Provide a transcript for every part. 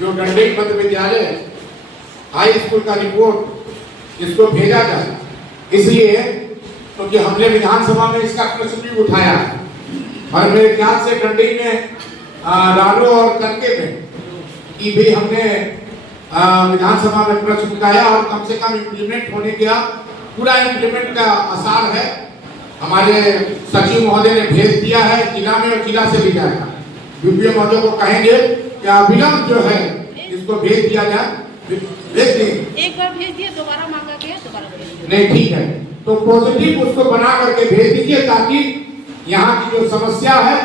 जो डंडई मध्य विद्यालय high school का रिपोर्ट इसको भेजा जाए, इसलिए क्योंकि हमने विधानसभा में इसका प्रश्न भी उठाया और मेरे ख्याल से डंडई में रालो और करके में की भी हमने विधानसभा में प्रश्न उठाया और कम से कम इम्प्लीमेंट होने का पूरा इम्प्लीमेंट का आसार है। हमारे सचिव महोदय ने भेज दिया है जिला में और जिला से भी जाएगा। यूपीओ महोदय को कहेंगे कि अविलंब जो है इसको भेज दिया जाए। भेज दें, एक बार भेज दिया, दोबारा मांगा गया, दोबारा भेज दिया। नहीं ठीक है, तो पॉजिटिव उसको बना करके भेज दीजिए ताकि यहाँ की जो समस्या है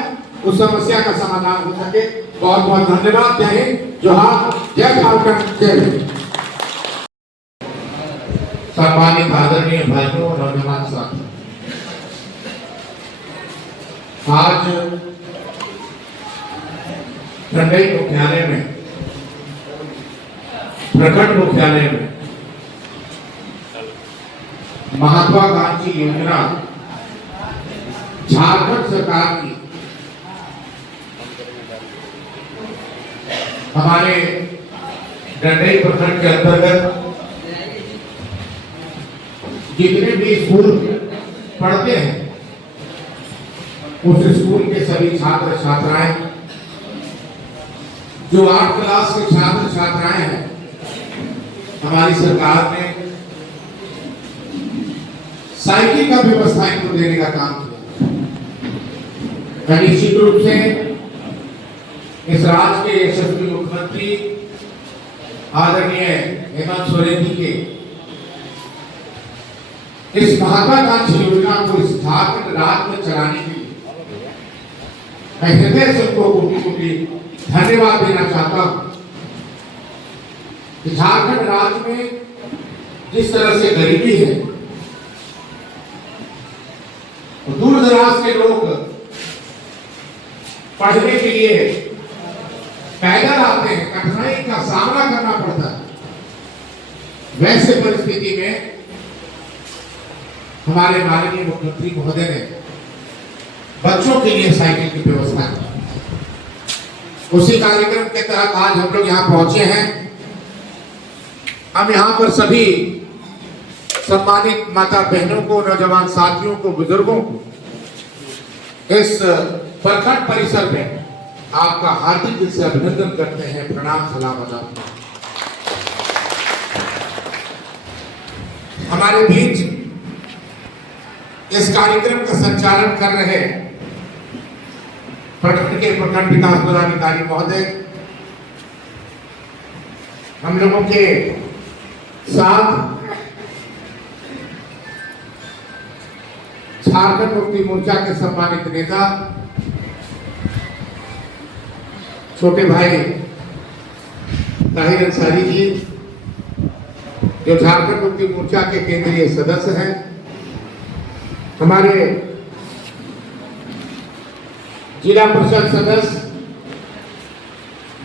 उस समस्या का समाधान हो सके। बहुत बहुत धन्यवाद। जय हिंद, जोहार, जय झारखंड, जय हिंद। सम्मानित आदरणीय भाइयों, नौजवान साथियों, आज डंडई मुख्यालय में, प्रखंड मुख्यालय में महत्वाकांक्षी योजना झारखंड सरकार की हमारे डंडई प्रखंड के अंतर्गत जितने भी स्कूल पढ़ते हैं उस स्कूल के सभी छात्र छात्राएं, जो 8 क्लास के छात्र छात्राएं हैं, हमारी सरकार ने साइकिल का व्यवस्था इनको देने का काम किया। निश्चित रूप से इस राज्य के यशस्वी मुख्यमंत्री आदरणीय हेमंत सोरेन जी के इस महत्वाकांक्षी योजना को इस झारखंड राज्य में चलाने के लिए मैं हृदय से उनको कोटि कोटि धन्यवाद देना चाहता हूं कि झारखंड राज्य में जिस तरह से गरीबी है, दूर दराज के लोग पढ़ने के लिए पैदल आते हैं, कठिनाई का सामना करना पड़ता है। वैसे परिस्थिति में हमारे माननीय मुख्यमंत्री महोदय ने बच्चों के लिए साइकिल की व्यवस्था की। उसी कार्यक्रम के तहत आज हम लोग यहाँ पहुंचे हैं। हम यहाँ पर सभी सम्मानित माता बहनों को, नौजवान साथियों को, बुजुर्गों को इस प्रखंड परिसर में आपका हार्दिक दिल से अभिनंदन करते हैं, प्रणाम सलाम अदा। हमारे बीच इस कार्यक्रम का संचालन कर रहे प्रखंड के प्रखंड विकास पदाधिकारी महोदय, हम लोगों के साथ झारखंड मुक्ति मोर्चा के सम्मानित नेता छोटे भाई ताहिर अंसारी जी, जो झारखंड मुक्ति मोर्चा के केंद्रीय सदस्य हैं, हमारे जिला परिषद सदस्य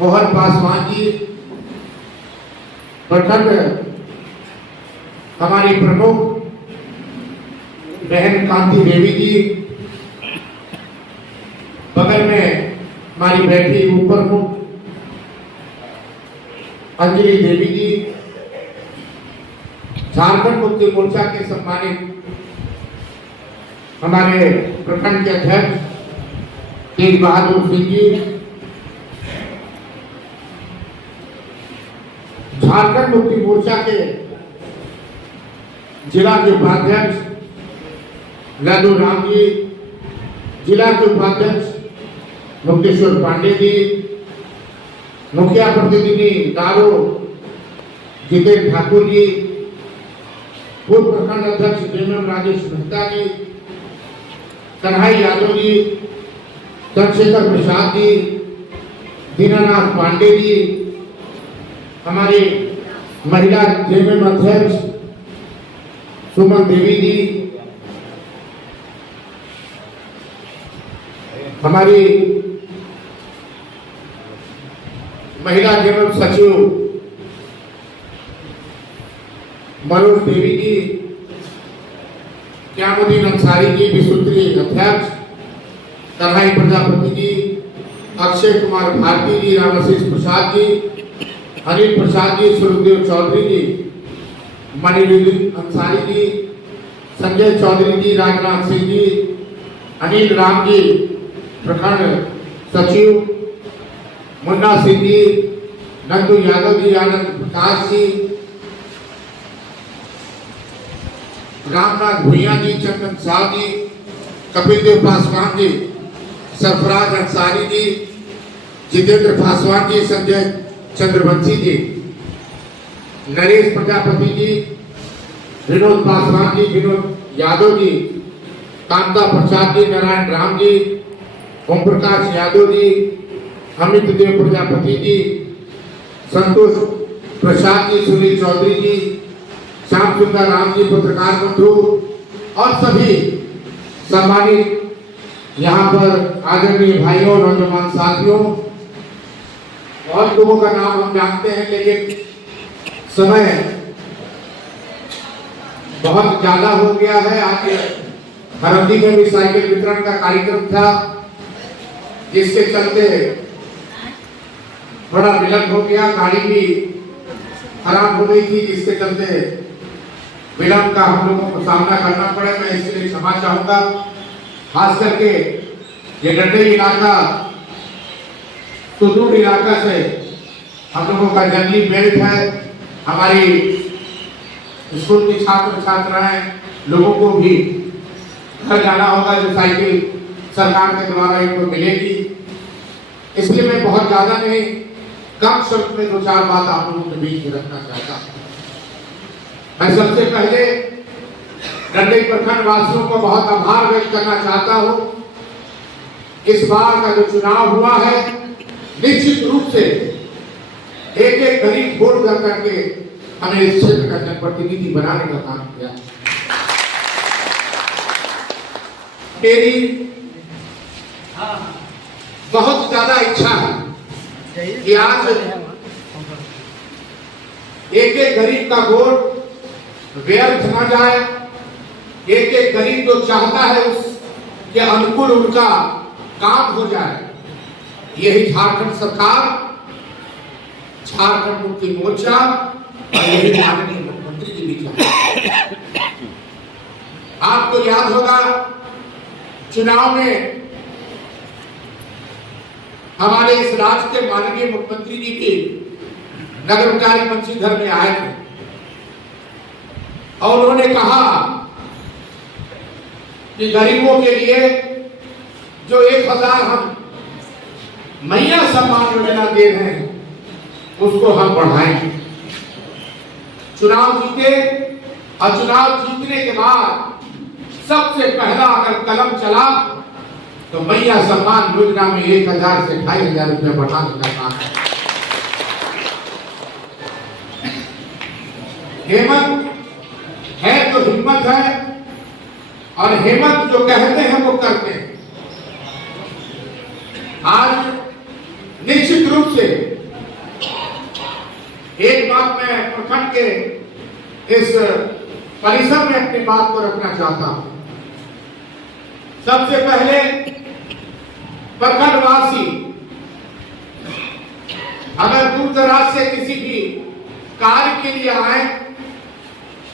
मोहन पासवान जी, प्रखंड हमारी प्रमुख बहन कांति देवी जी, बगल में हमारी बैठी ऊपर मुख अंजलि देवी जी, झारखंड मुक्ति मोर्चा के सम्मानित हमारे प्रखंड के अध्यक्ष तेज बहादुर सिंह जी, झारखंड मुक्ति मोर्चा के जिला के उपाध्यक्ष लल्लू राम जी, जिला के उपाध्यक्ष मुक्तेश्वर पांडे जी, मुखिया प्रतिनिधि दारो जितेंद्र ठाकुर जी, पूर्व प्रखंड अध्यक्ष जेएम राजेश मेहता जी, कन्हैया यादव जी, चंद्रशेखर प्रसाद जी, दीनानाथ पांडे जी, हमारी महिला जेएम अध्यक्ष सुमन देवी जी, हमारी महिला जेएम सचिव मनोज देवी जी, क्यामुद्दीन अंसारी जी, विसूत्री अध्यक्ष कन्हैया प्रजापति जी, अक्षय कुमार भारती जी, रामाशीष प्रसाद जी, अनिल प्रसाद जी, सुरदेव चौधरी जी, मनीरुद्दीन अंसारी जी, संजय चौधरी जी, राजनाथ सिंह जी, अनिल राम जी, प्रखंड सचिव, मुन्ना सिंह जी, नंदू यादव जी, आनंद प्रकाश जी, रामनाथ भुइया जी, चंदन शाह जी, कपिल देव पासवान जी, सरफराज अंसारी जी, जितेंद्र पासवान जी, संजय चंद्रवंशी जी, नरेश प्रजापति जी, विनोद पासवान जी, विनोद यादव जी, कांता प्रसाद जी, नारायण राम जी, ओम प्रकाश यादव जी, अमित देव प्रजापति जी, संतोष प्रसाद जी, सुनील चौधरी जी, श्याम सुंदर राम जी, पत्रकार बंधु और सभी सम्मानित यहाँ पर आदरणीय भाइयों, नौजवान साथियों, और लोगों का नाम हम जानते हैं, लेकिन समय बहुत ज्यादा हो गया है। आज हरमदी में भी साइकिल वितरण का कार्यक्रम था, जिसके चलते बड़ा विलंब हो गया, गाड़ी भी खराब हो गई थी, जिसके चलते विलंब का हम लोगों को सामना करना पड़ा। मैं इसलिए क्षमा चाहूंगा। खास करके ये डंडई इलाका, सुदूर इलाका से हम लोगों का जंगली बेल्ट है। हमारी स्कूल की छात्र छात्राएं लोगों को भी घर जाना होगा, जो साइकिल सरकार के द्वारा इनको मिलेगी। इसलिए मैं बहुत ज्यादा नहीं, कम शब्द में दो चार बात आप लोगों के बीच में रखना चाहता हूँ। मैं सबसे पहले डंडई प्रखंड वासियों को बहुत आभार व्यक्त करना चाहता हूँ। इस बार का जो चुनाव हुआ है, निश्चित रूप से एक एक गरीब वोट कर करके हमें इस क्षेत्र का जनप्रतिनिधि बनाने का काम किया। मेरी बहुत ज्यादा इच्छा है कि आज एक एक गरीब का वोट व्यर्थ न जाए। एक एक गरीब जो चाहता है उसके अनुकूल उनका काम हो जाए। यही झारखंड सरकार, झारखंड मुक्ति मोर्चा और यही माननीय मुख्यमंत्री जी भी चाहते हैं। आपको याद होगा, चुनाव में हमारे इस राज्य के माननीय मुख्यमंत्री जी भी नगर कार्य मंत्री घर में आए थे और उन्होंने कहा कि गरीबों के लिए जो 1000 हम मैया सम्मान योजना दे रहे हैं, उसको हम बढ़ाएंगे। चुनाव जीते और चुनाव जीतने के बाद सबसे पहला अगर कलम चला तो मैया सम्मान योजना में 1000 से 2500 रुपया बढ़ाने का काम है। हेमंत है तो हिम्मत है, और हेमंत जो कहते हैं वो करते हैं। आज निश्चित रूप से एक बात मैं प्रखंड के इस परिसर में अपनी बात को रखना चाहता हूं। सबसे पहले प्रखंडवासी अगर दूर दराज से किसी भी कार्य के लिए आए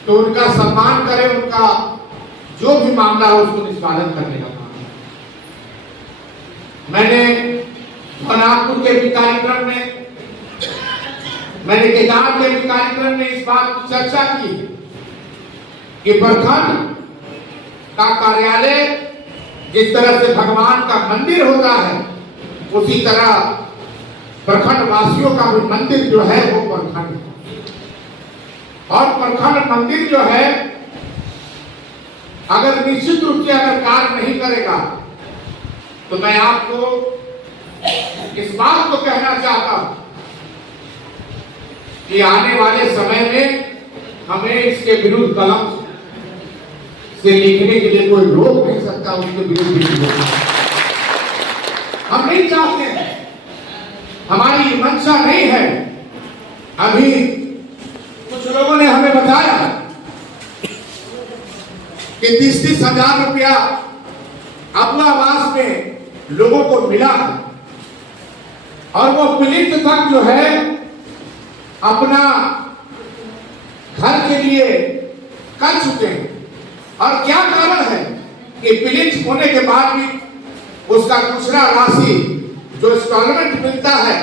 तो उनका सम्मान करें, उनका जो भी मामला हो उसको निष्पादन करने का काम है। मैंने नागपुर के भी कार्यक्रम में, मैंने केदार के भी कार्यक्रम में इस बात की चर्चा की कि प्रखंड का कार्यालय जिस तरह से भगवान का मंदिर होता है, उसी तरह प्रखंड वासियों का भी मंदिर जो है वो प्रखंड है। और प्रखंड मंदिर जो है अगर निश्चित रूप से अगर कार्य नहीं करेगा तो मैं आपको इस बात को कहना चाहता हूं कि आने वाले समय में हमें इसके विरुद्ध कलम से लिखने के लिए कोई रोक नहीं सकता, उसके विरुद्ध भी हम नहीं चाहते हैं, हमारी मंशा नहीं है। अभी कुछ लोगों ने हमें बताया कि 30-30 हजार रुपया अपना आवास में लोगों को मिला है, और वो पुलिस तक जो है अपना घर के लिए कर चुके हैं। और क्या कारण है कि प्लीज होने के बाद भी उसका दूसरा राशि जो इंस्टॉलमेंट मिलता है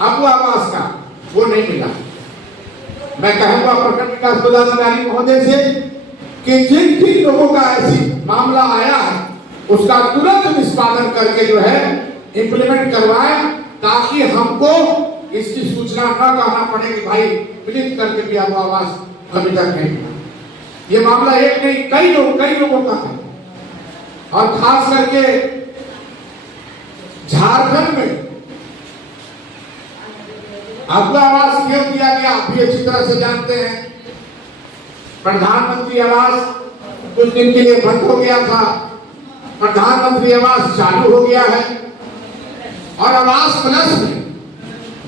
अबू आवास का वो नहीं मिला। मैं कहूंगा प्रखंड विकास पदाधिकारी महोदय से कि जिन जिन लोगों का ऐसी मामला आया है उसका तुरंत निष्पादन करके जो है इंप्लीमेंट करवाएं, ताकि हमको इसकी सूचना न कहना पड़े कि भाई प्लीज करके भी अबू आवास अभी तक नहीं। ये मामला एक नहीं कई लोगों का है। और खास करके झारखंड में अबू आवास क्यों दिया गया आप भी अच्छी तरह से जानते हैं। प्रधानमंत्री आवास कुछ दिन के लिए बंद हो गया था, प्रधानमंत्री आवास चालू हो गया है। और आवास प्लस में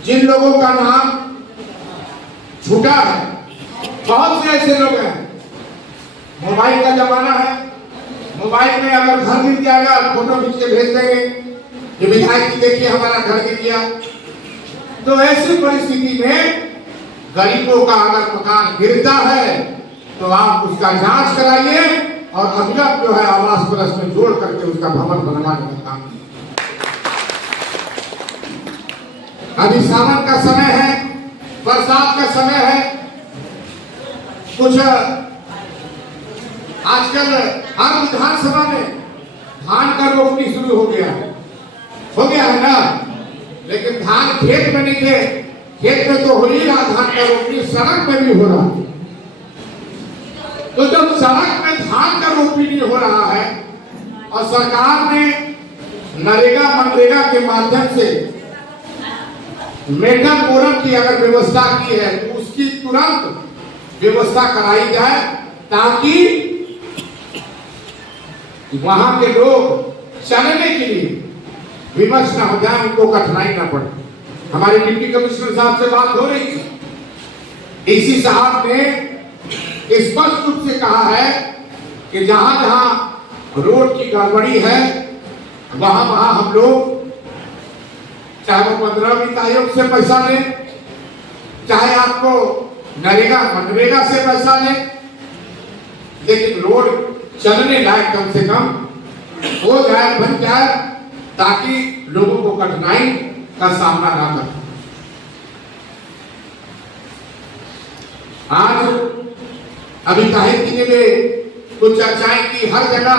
जिन लोगों का नाम छूटा है, बहुत से ऐसे लोग हैं, मोबाइल का जमाना है, मोबाइल में अगर घर गिर जाएगा फोटो खींच के भेज देंगे कि विधायक जी देखिए हमारा घर गिर गया। तो ऐसी परिस्थिति में गरीबों का अगर मकान गिरता है तो आप उसका जांच कराइए और अविलंब जो है आवास प्लस में जोड़ करके उसका भवन बनवाने का काम कीजिए। अभी सावन का समय है, बरसात का समय है, कुछ आजकल हर विधानसभा में धान का रोपनी शुरू हो गया है ना। लेकिन धान खेत में नहीं थे, खेत में तो हो ही रहा धान का रोपनी, सड़क में भी हो रहा। तो जब सड़क में धान का रोपनी नहीं हो रहा है और सरकार ने नरेगा मनरेगा के माध्यम से मेटल बोरम की अगर व्यवस्था की है तो उसकी तुरंत व्यवस्था कराई जाए, ताकि वहां के लोग चलने के लिए विवश न हो जाए, उनको कठिनाई न पड़े। हमारे डिप्टी कमिश्नर साहब से बात हो रही थी, डीसी साहब ने स्पष्ट रूप से कहा है कि जहां जहां रोड की गड़बड़ी है वहां वहां हम लोग चाहे वो 15 वित्त आयोग से पैसा लें, चाहे आपको नरेगा मनरेगा से पैसा लें, लेकिन रोड चलने लायक कम से कम हो जाए, बन जाए, ताकि लोगों को कठिनाई का सामना ना करना। आज अभी ताहिर जी ने भी कुछ चर्चाएं की, हर जगह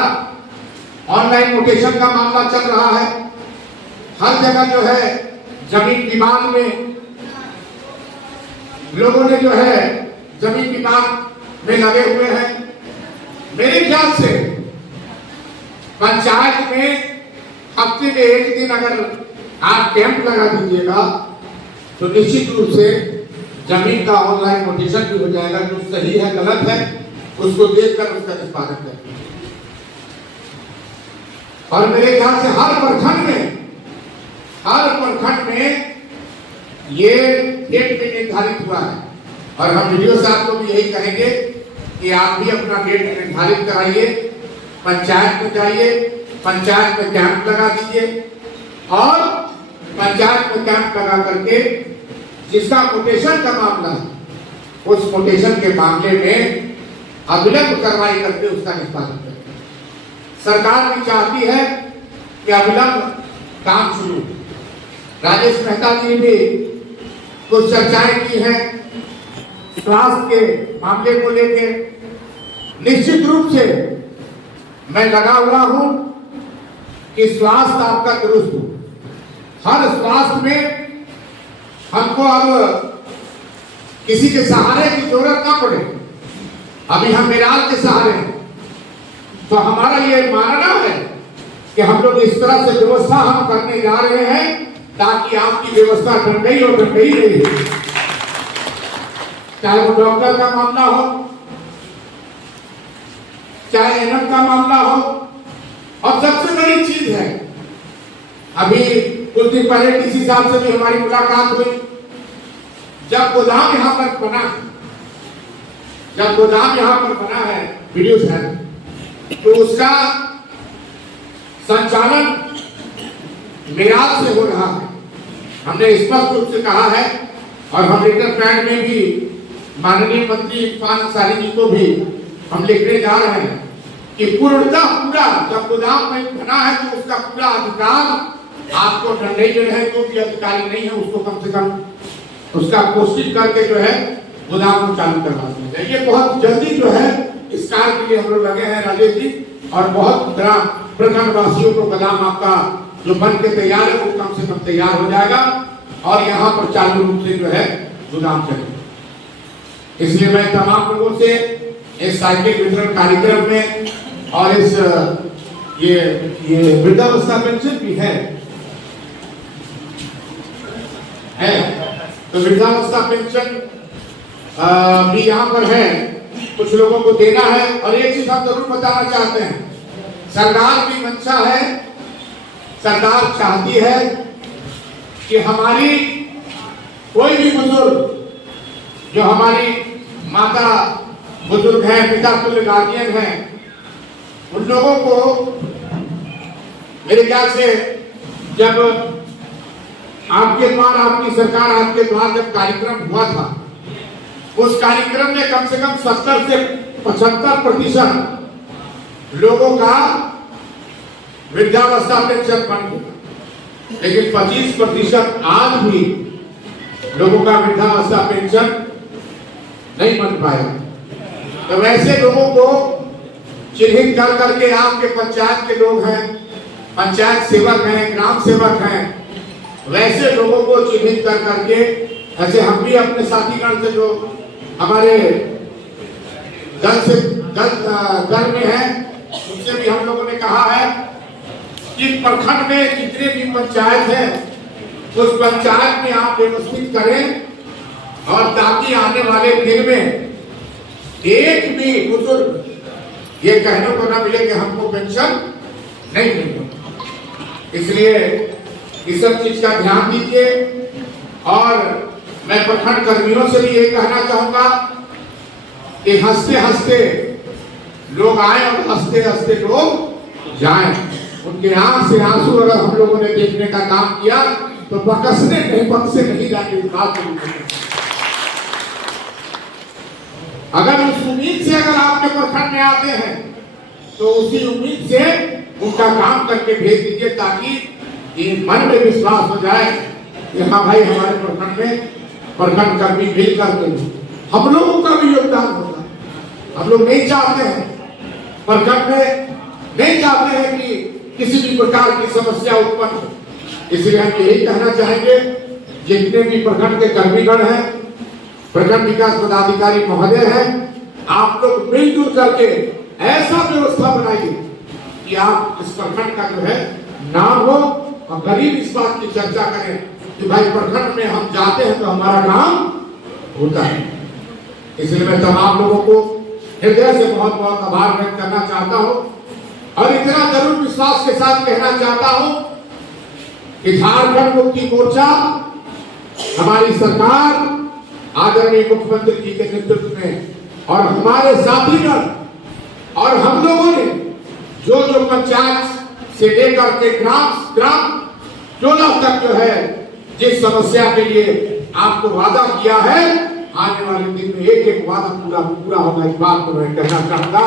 ऑनलाइन म्यूटेशन का मामला चल रहा है, हर जगह जो है जमीन विवाद में लोगों ने जो है जमीन विवाद में लगे हुए हैं। मेरे ख्याल से पंचायत में हफ्ते में एक दिन अगर आप कैंप लगा दीजिएगा तो निश्चित रूप से जमीन का ऑनलाइन नोटिशन भी हो जाएगा, जो सही है गलत है उसको देखकर उसका निष्पादन करेंगे। और मेरे ख्याल से हर प्रखंड में ये डेट भी निर्धारित हुआ है। और हम वीडियो साहब को भी यही कहेंगे कि आप भी अपना डेट निर्धारित कराइए, पंचायत में जाइए, पंचायत में कैंप लगा दीजिए और पंचायत में कैंप लगा करके जिसका कोटेशन का मामला है उस कोटेशन के मामले में अविलंब कार्रवाई करके उसका निष्पादन करें। सरकार भी चाहती है कि अविलंब काम शुरू। राजेश मेहता जी ने भी कुछ चर्चाएं की हैं स्वास्थ्य के मामले को लेकर। निश्चित रूप से मैं लगा हुआ हूं कि स्वास्थ्य आपका दुरुस्त हो। हर स्वास्थ्य में हमको अब किसी के सहारे की जरूरत ना पड़े। अभी हम मेराल के सहारे हैं, तो हमारा ये मानना है कि हम लोग इस तरह से व्यवस्था हम करने जा रहे हैं ताकि आपकी व्यवस्था डंडई और डंडई रही, चाहे वो डॉक्टर का मामला हो, चाहे एनएम का मामला हो। और सबसे बड़ी चीज है, अभी कुछ दिन पहले डीसी साहब से भी हमारी मुलाकात हुई। जब गोदाम यहाँ पर बना है वीडियो है, तो उसका संचालन मेराज से हो रहा है। हमने स्पष्ट रूप से कहा है और हम लेटर पैड में भी माननीय मंत्री इरफान अंसारी जी को भी हम लिखने जा रहे हैं कि पूर्णतः पूरा जब गोदाम में बना है तो उसका पूरा अधिकार आपको दंडनीय जो है, जो भी अधिकारी नहीं है उसको कम से कम उसका कोशिश करके जो है गोदाम को चालू करवा दिया जाए। ये बहुत जल्दी जो है इस कार्य के लिए हम लोग लगे हैं राजेश जी, और बहुत ग्राम प्रखंड वासियों को गोदाम आपका जो बन के तैयार है वो कम से कम तैयार हो जाएगा और यहाँ पर चालू रूप से जो है गोदाम चलेगा। इसलिए मैं तमाम लोगों से इस साइकिल वितरण कार्यक्रम में और इस ये वृद्धावस्था पेंशन भी है तो वृद्धावस्था पेंशन भी यहाँ पर है, कुछ लोगों को देना है। और एक चीज हम जरूर बताना चाहते हैं, सरकार की मंशा है, सरकार चाहती है कि हमारी कोई भी बुजुर्ग जो हमारी माता बुजुर्ग हैं, पिता तुल्य गार्जियन हैं, उन लोगों को मेरे ख्याल से जब आपके द्वारा आपकी सरकार आपके द्वारा जब कार्यक्रम हुआ था उस कार्यक्रम में कम से कम 70 से 75% लोगों का वृद्धावस्था पेंशन बन गया, लेकिन 25% आज भी लोगों का वृद्धावस्था पेंशन नहीं बन पाया। तो वैसे लोगों को चिन्हित कर करके आपके पंचायत के लोग हैं, पंचायत सेवक हैं, ग्राम सेवक हैं, वैसे लोगों को चिन्हित कर करके, ऐसे हम भी अपने साथीगण से जो हमारे दल में हैं उनसे भी हम लोगों ने कहा है कि प्रखंड में जितने भी पंचायत हैं उस पंचायत में आप व्यवस्थित करें और ताकि आने वाले दिन में एक भी बुजुर्ग ये कहने को ना मिले कि हमको पेंशन नहीं मिली। इसलिए इस सब चीज का ध्यान दीजिए। और मैं प्रखंड कर्मियों से भी ये कहना चाहूंगा कि हंसते हंसते लोग आए और हंसते हंसते लोग जाएं। उनके आंख से आंसू अगर हम लोगों ने देखने का काम किया तो बकसने नहीं, बक्से नहीं जाने की बात नहीं। अगर उस उम्मीद से अगर आपके प्रखंड में आते हैं तो उसी उम्मीद से उनका काम करके भेज दीजिए ताकि ये मन में विश्वास हो जाए कि हाँ भाई हमारे प्रखंड में प्रखंड कर्मी मिल करके हम लोगों का भी योगदान होगा। हम लोग नहीं चाहते हैं प्रखंड में, नहीं चाहते हैं कि किसी भी प्रकार की समस्या उत्पन्न हो। इसलिए हम यही कहना चाहेंगे जितने भी प्रखंड के कर्मीगण हैं, प्रखंड विकास पदाधिकारी महोदय हैं, आप लोग मिलजुल करके ऐसा व्यवस्था बनाइए कि आप इस प्रखंड का जो है नाम हो और गरीब इस बात की चर्चा करें कि भाई प्रखंड में हम जाते हैं तो हमारा काम होता है। इसलिए मैं तमाम लोगों को हृदय से बहुत बहुत आभार व्यक्त करना चाहता हूं और इतना जरूर विश्वास के साथ कहना चाहता हूं कि झारखंड मुक्ति मोर्चा हमारी सरकार आदरणीय मुख्यमंत्री जी के नेतृत्व में और हमारे साथीगण और हम लोगों ने जो जो पंचायत से लेकर के ग्राम टोला तक जो है जिस समस्या के लिए आपको वादा किया है, आने वाले दिन में एक एक वादा पूरा होगा। इस बात को मैं कहना चाहूंगा।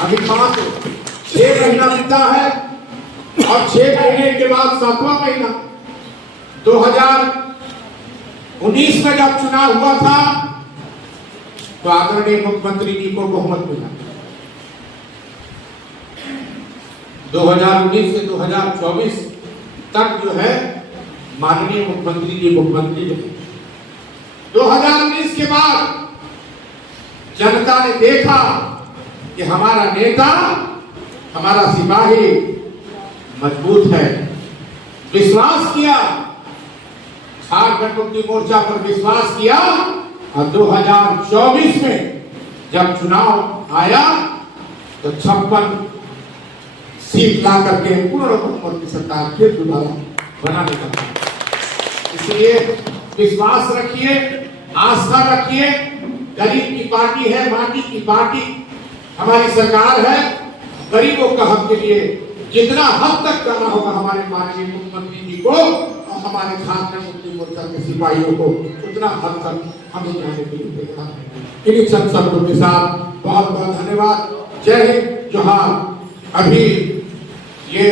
अभी 6 महीना बीता है और 6 महीने के बाद 7वां महीना 2019 में जब चुनाव हुआ था तो आदरणीय मुख्यमंत्री जी को बहुमत मिला। 2019 से 2024 तक जो है माननीय मुख्यमंत्री जी मुख्यमंत्री बने। 2019 के बाद जनता ने देखा कि हमारा नेता, हमारा सिपाही मजबूत है, विश्वास किया, झारखंड मुक्ति मोर्चा पर विश्वास किया और 2024 में जब चुनाव आया तो 56 सीट ला करके पूर्ण बहुमत की सरकार फिर दोबारा बनाने का। इसलिए विश्वास रखिए, आस्था रखिए, गरीब की पार्टी है, माटी की पार्टी हमारी सरकार है। गरीबों का हक के लिए जितना हद तक करना होगा हमारे माननीय मुख्यमंत्री जी को हमारे झारखंड मुक्ति मोर्चा के सिपाहियों को उतना हद तक हमें जाने के लिए तैयार है। इन्हीं सब शब्दों के साथ बहुत बहुत धन्यवाद। जय हिंद, जोहार। अभी ये